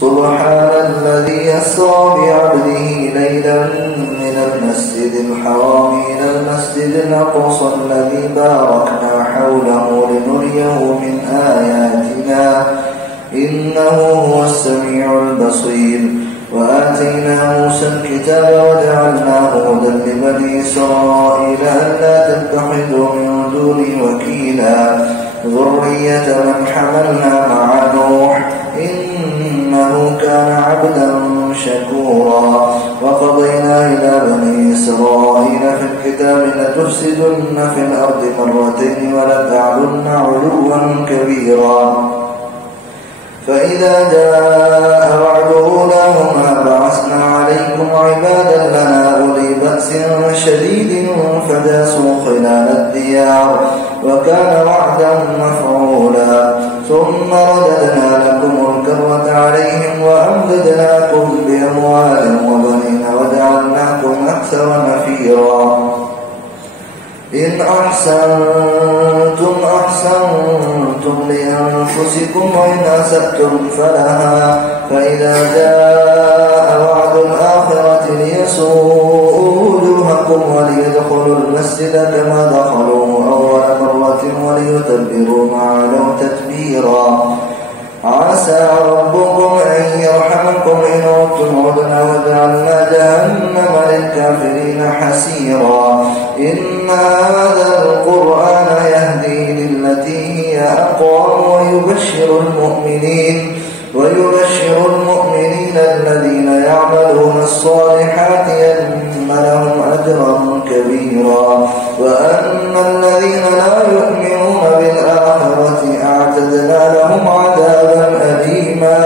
سبحان الذي يسرى بعبده ليلا من المسجد الحرام إلى المسجد الأقصى الذي باركنا حوله لنريه من آياتنا إنه هو السميع البصير. وآتينا موسى الكتاب وجعلناه هدى لبني إسرائيل ألا تتخذوا من دوني وكيلا ذرية من حملنا مع نوح إنه كان عبدا شكورا. وقضينا إلى بني إسرائيل في الكتاب لتفسدن في الأرض مرتين ولتعلن علوا كبيرا. فإذا جاء وعد أولاهما بعثنا عليكم عبادا لنا أولي بأس شديد فجاسوا خلال الديار وكان وعدا مفعولا. ثم رددنا لكم الكرة عليهم وأمددناكم بأموال وبنين وجعلناكم أكثر نفيرا. إن أحسنتم أحسنتم لأنفسكم وإن أسأتم فلها. فإذا جاء وعد الآخرة ليسوءوا وجوهكم وليدخلوا المسجد كما دخلوه أول مرة وليتبروا ما علوا تتبيرا. عسى ربكم أن يرحمكم إن عدتم عدنا وجعلنا جهنم للكافرين حسيرا. إن هذا القرآن يهدي للتي هي أقوم ويبشر المؤمنين الذين يعملون الصالحات أن لهم أجرا كبيرا. وأن الذين لا يؤمنون بالآخرة أعتدنا لهم عذابا أليما.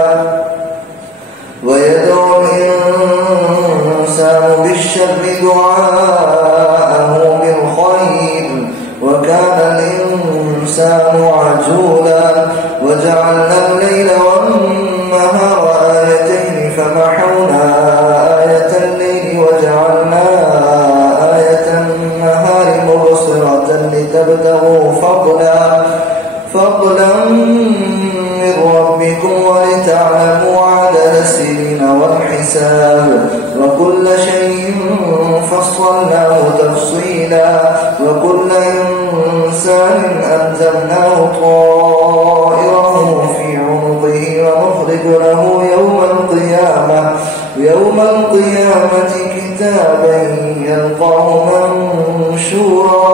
ويدعو الإنسان بالشر دعاءه بالخير وكان الإنسان عجولا. وجعلنا الليل والنهار آيتين فمحونا آية الليل وجعلنا آية النهار مبصرة لتبتغوا فضلا من ربكم ولتعلموا عدد السنين والحساب وكل شيء فصلناه تفصيلا. وكل إنسان ألزمناه طائره في عنقه ونخرج له يوم القيامة كتابا يلقاه منشورا.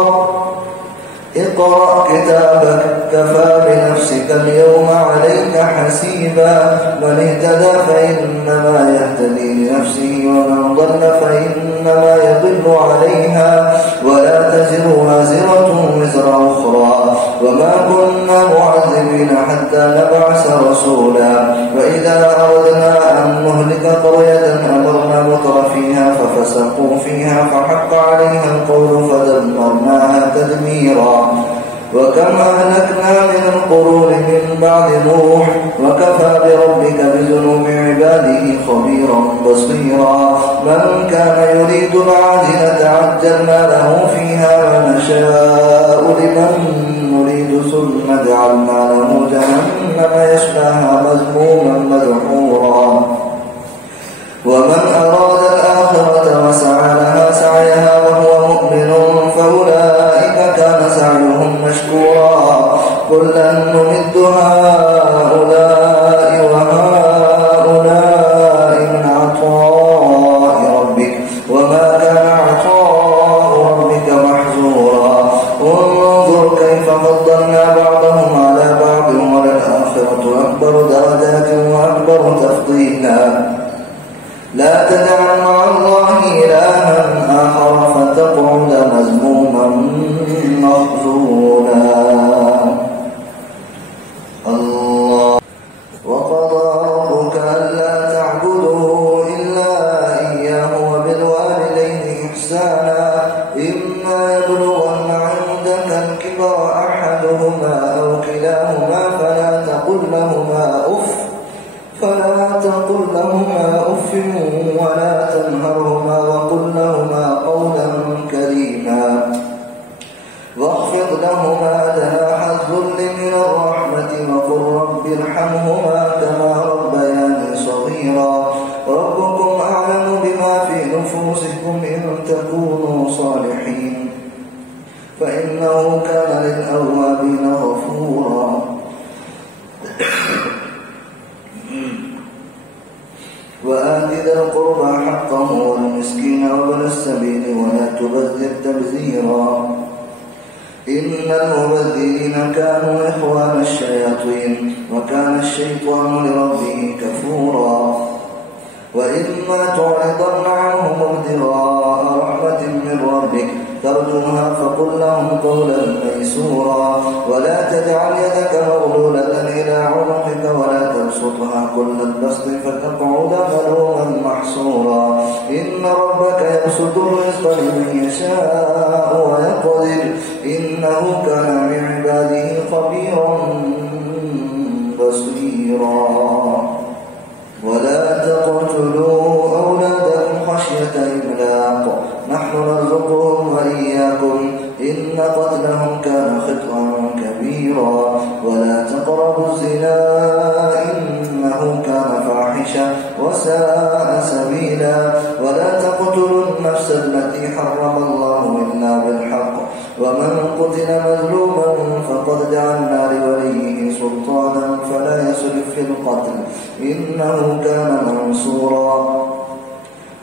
اقرأ كتابك كفى بنفسك اليوم عليك حسيبا. من اهتدى فإنما يهتدي لنفسه ومن ضل فإنما يضل عليها ولا تزر وازرة وزر أخرى. وما كنا معذبين حتى نبعث رسولا. وإذا أردنا أن نهلك قرية أمرنا مترفيها ففسقوا فيها فحق عليها القول فدمرناها تدميرا. وكم أهلكنا من القرون من بعد نوح وكفى بربك بذنوب عباده خبيرا بصيرا. من كان يريد العاجلة عجلنا له فيها ونشاء لمن نريد ثم جعلنا له جهنم يصلاها مذموما مدحورا. ومن أراد الآخرة وسعى لها سعيها وهو مؤمن فأولئك كان سعيهم مشكورا. كلا نمد هؤلاء وهؤلاء من عطاء ربك وما كان عطاء ربك محظورا. انظر كيف فضلنا بعضهم على بعض وللآخرة أكبر درجات وأكبر تفضيلا. لا تدع مع الله إلها آخر فتقعد مذموما مخذولا. الله. وقضى ربك ألا تعبدوا إلا إياه وبالوالدين إحسانا. إما يبلغن عندك الكبر أحدهما أو كلاهما فلا تقل لهما أف ولا تنهرهما وقل لهما قولا كريما. واخفض لهما جناح الذل من الرحمة وقل رب ارحمهما كما ربياني صغيرا. إخوان الشياطين وكان الشيطان لربه كفورا وإما تعرضن عنهم ابتغاء رحمة من ربك ترجوها فقل لهم قولا ميسورا ولا تجعل يدك مغلولة إلى عنقك ولا تبسطها كل البسط فتقعد ملوما محسورا إن ربك يبسط الرزق لمن يشاء ويقدر إنه كان بعباده خبيرا بصيرا ولا تقتلوا أولادكم خشية إملاق نحن نرزقهم وإياكم إن قتلهم كان خطأ كبيرا ولا تقربوا الزنا إنه كان فاحشة وساء سبيلا ولا تقتلوا النفس التي حرم الله إلا بالحق ومن قتل مظلوما فقد جعلنا لوليه سلطانا فلا يسرف في القتل إنه كان منصورا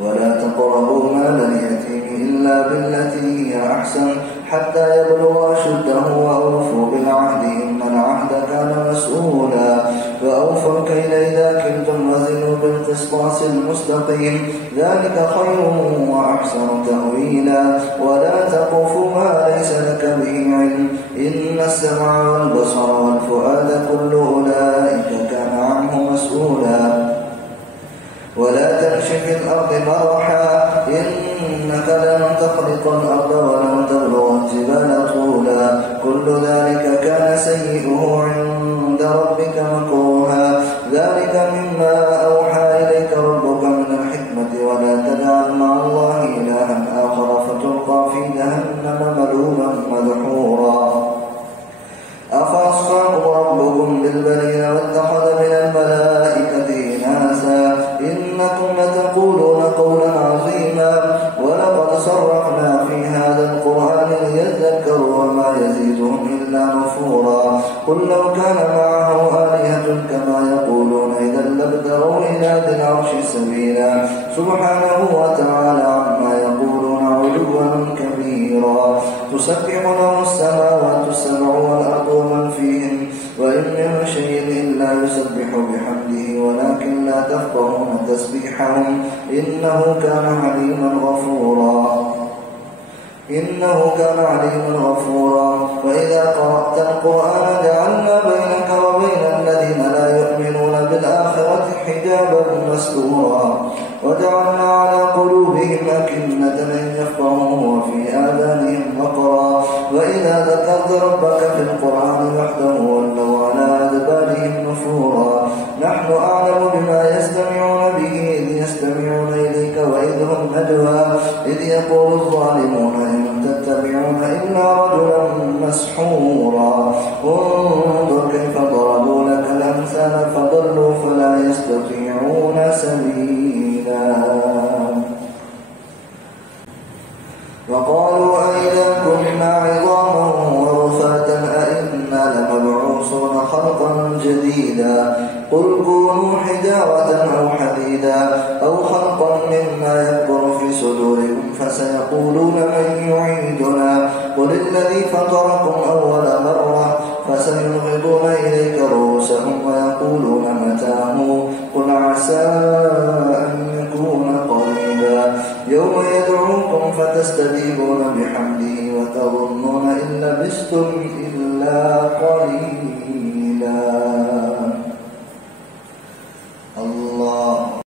ولا تقربوا مال اليتيم إلا بالتي هي أحسن حتى يبلغ أشده وأوفوا بالعهد إن العهد كان مسؤولا وأوفوا الكيل إذا كلتم وزنوا بالقسطاس المستقيم ذلك خير وأحسن تأويلا ولا تقف ما ليس لك به علم إن السمع والبصر والفؤاد كل أولئك كان عنه مسؤولا ولا تمش في الأرض مرحا إنك لن تخلق الأرض ولن تبلغ الجبال طولا كل ذلك كان سيئه عند ربك مكروها ذلك مما أوحى إليك ربك من الحكمة ولا تجعل مع الله إلها آخر فتلقى في جهنم ملوما مدحورا أفأصفاكم ربكم بالبنين واتخذ من الملائكة إناثا إنكم لتقولون قولا عظيما ولقد صرفنا في هذا القرآن ليذكروا وما يزيدهم إلا نفورا قل لو كان معه آلهة كما يقولون إذا لابتغوا إلى ذي العرش سبيلا سبحانه وتعالى عما يقولون علوا كبيرا تسبح له السماوات السبع والأرض ومن فيهن وإن من شيء إلا يسبح بحمده ولكن لا تفقهون تسبيحهم إنه كان عليما غفورا وإذا قرأت القرآن جعلنا بينك وبين الذين لا يؤمنون بالآخرة حجابا مستورا وجعلنا على قلوبهم أكنة أن يفقهوه وفي آذانهم وقرا وإذا ذكرت ربك في القرآن وحده ولوا على أدبارهم نفورا نحن أعلم بما يستمعون به إذ يستمعون إليك وإذ هم نجوى إذ يقول الظالمون إن تتبعون إلا رجلا مسحورا انظر كيف ضربوا لك الأمثال فضلوا فلا يستطيعون سبيلا وقالوا أئذا كنا عظاما ورفاتا أئنا لمبعوثون خلقا جديدا قل كونوا حجارة أو حديدا أو خلقا مما يكبر في صدوركم فسيقولون من يعيدنا قل الذي فطركم أول مرة فسينغضون إليك رؤوسهم ويقولون متاه قل عسى أن يكون قريبا يوم يدعوكم فتستجيبون بحمده وتظنون إن لبثتم إلا قليلا